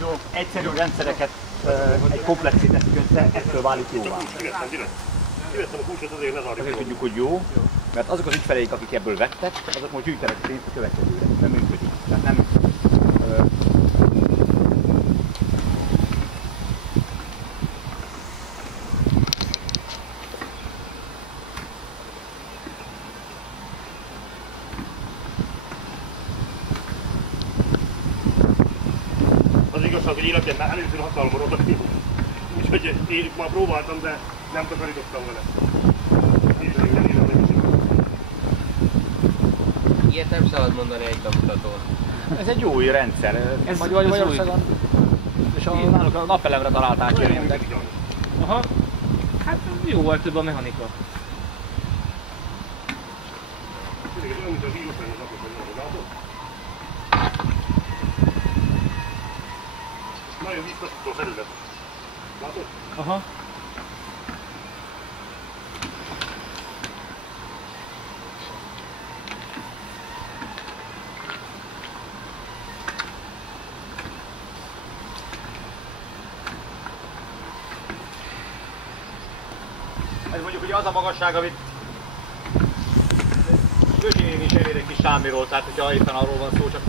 Jó, egyszerű rendszereket egy komplexé teszik össze, ettől válik jóvá. Kivettem a kulcsot, azért ne zárjuk. Azért tudjuk, hogy jó, mert azok az ügyfeleik, akik ebből vettek, azok most gyűjtenek pénzt a következőre. Nem működik. Tehát nem... Az igazság, hogy életben már először hatalomról adni. Úgyhogy én már próbáltam, de nem takarítottam vele. Ilyet nem szabad mondani egy bemutatón. Ez egy új rendszer. Ez Magyarországon. És náluk a napelemre találták jelenleg. Aha. Hát jó volt több a mechanika. Tényleg ez olyan, mint az írószerűen az apot, hogy látod? Nagyon visszatudó felület. Látod? Aha. Ez mondjuk ugye az a magasság, amit Gyösi néni is elér egy kis sámiról, tehát hogyha éppen arról van szó, csak